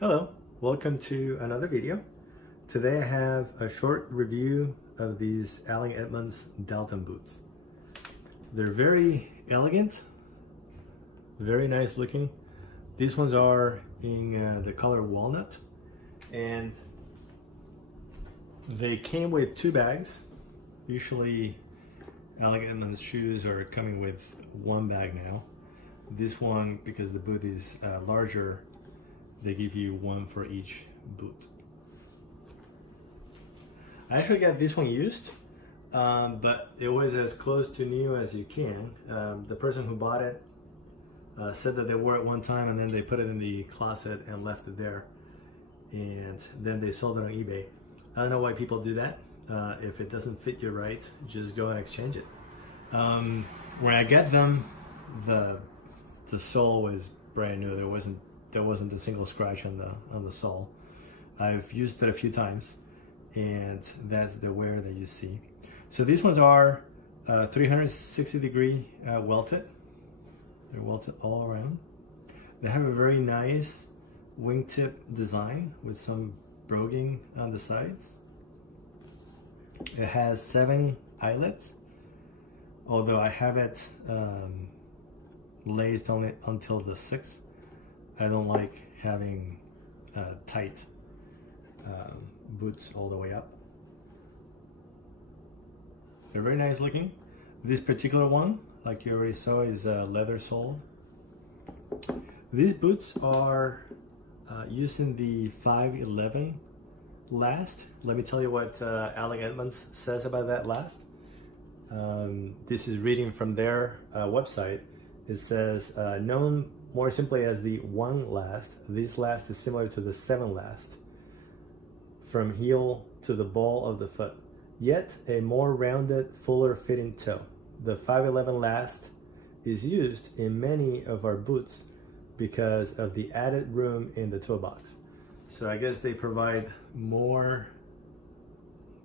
Hello, welcome to another video. Today I have a short review of these Allen Edmonds Dalton Boots. They're very elegant, very nice looking. These ones are in the color Walnut, and they came with 2 bags. Usually Allen Edmonds shoes are coming with 1 bag now. This one, because the boot is larger, they give you 1 for each boot. I actually got this one used, but it was as close to new as you can. The person who bought it said that they wore it one time and then they put it in the closet and left it there, and then they sold it on eBay. I don't know why people do that. If it doesn't fit you right, just go and exchange it. When I got them, the sole was brand new. There wasn't a single scratch on the sole. I've used it a few times, and that's the wear that you see. So these ones are 360-degree welted. They're welted all around. They have a very nice wingtip design with some broguing on the sides. It has 7 eyelets, although I have it laced on it until the 6th. I don't like having tight boots all the way up. They're very nice looking. This particular one, like you already saw, is a leather sole. These boots are using the 511 last. Let me tell you what Allen Edmonds says about that last. This is reading from their website. It says, known more simply as the 1 last, this last is similar to the 7 last, from heel to the ball of the foot, yet a more rounded, fuller fitting toe. The 511 last is used in many of our boots because of the added room in the toe box. So I guess they provide more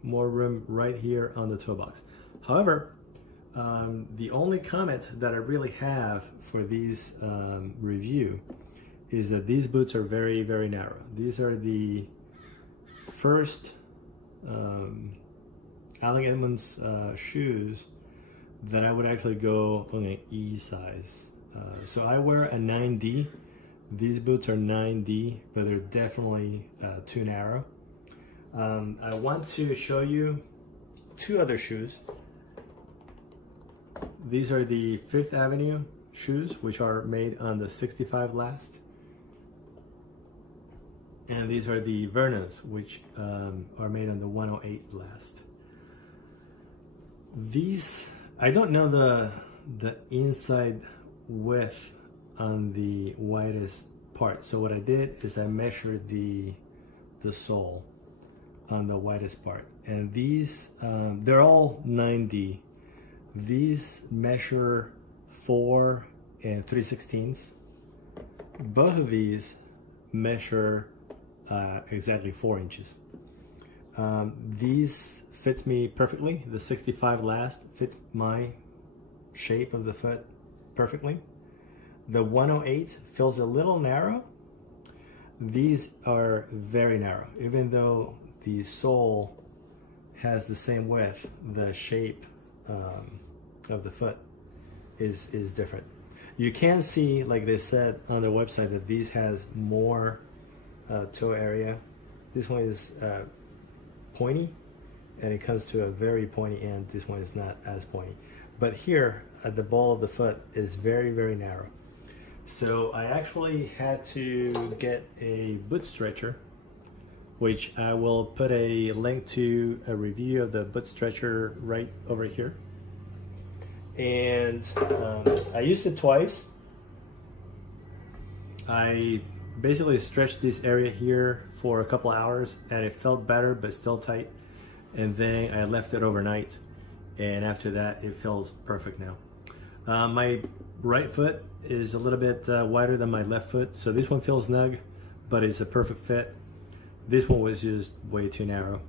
room right here on the toe box. However, the only comment that I really have for these review is that these boots are very, very narrow. These are the first Allen Edmonds shoes that I would actually go on an E size. So I wear a 9D. These boots are 9D, but they're definitely too narrow. I want to show you 2 other shoes. These are the 5th Avenue shoes, which are made on the 65 last. And these are the Vernas, which are made on the 108 last. These, I don't know the inside width on the widest part. So what I did is I measured the sole on the widest part. And these, they're all 9D. These measure 4 3/16. Both of these measure exactly 4 inches. These fits me perfectly. The 65 last fits my shape of the foot perfectly. The 108 feels a little narrow. These are very narrow. Even though the sole has the same width, the shape of the foot is different. You can see, like they said on their website, that these has more toe area. This one is pointy, and it comes to a very pointy end. This one is not as pointy, but here at the ball of the foot is very, very narrow. So I actually had to get a boot stretcher, which I will put a link to a review of the boot stretcher right over here. And I used it twice. I basically stretched this area here for a couple hours, and it felt better but still tight. And then I left it overnight, and after that it feels perfect now. My right foot is a little bit wider than my left foot, so this one feels snug, but it's a perfect fit. This one was just way too narrow,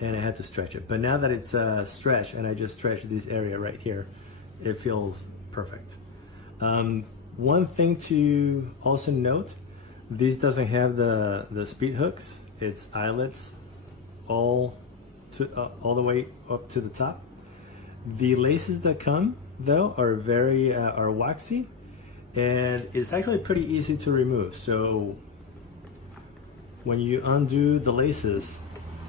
and I had to stretch it. But now that it's stretched, and I just stretched this area right here, it feels perfect. One thing to also note, This doesn't have the speed hooks. It's eyelets all the way up to the top. The laces that come though are very are waxy, and it's actually pretty easy to remove. So when you undo the laces,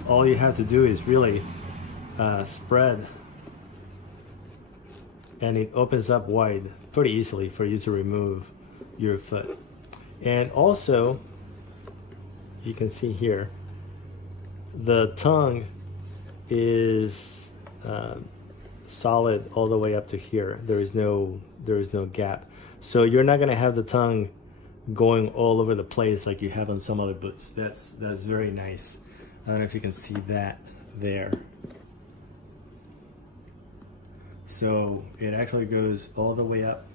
all you have to do is really spread, and it opens up wide pretty easily for you to remove your foot. And also, you can see here, the tongue is solid all the way up to here. There is no gap. So you're not gonna have the tongue going all over the place like you have on some other boots. That's very nice. I don't know if you can see that there. So it actually goes all the way up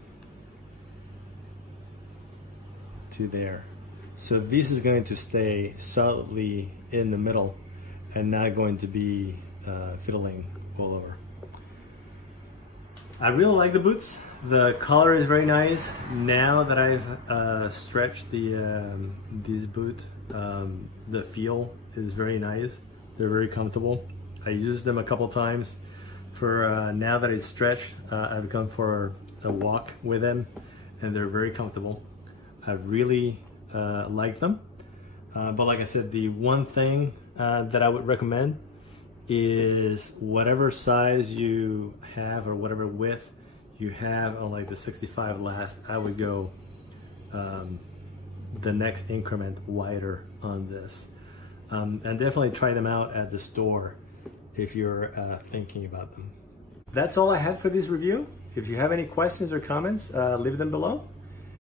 to there. So this is going to stay solidly in the middle and not going to be fiddling all over. I really like the boots. The color is very nice. Now that I've stretched this boot, the feel is very nice. They're very comfortable. I used them a couple times. For now that it's stretched, I've gone for a walk with them, and they're very comfortable. I really like them. But like I said, the one thing that I would recommend is whatever size you have or whatever width you have on like the 65 last, I would go the next increment wider on this. And definitely try them out at the store if you're thinking about them. That's all I had for this review. If you have any questions or comments, leave them below.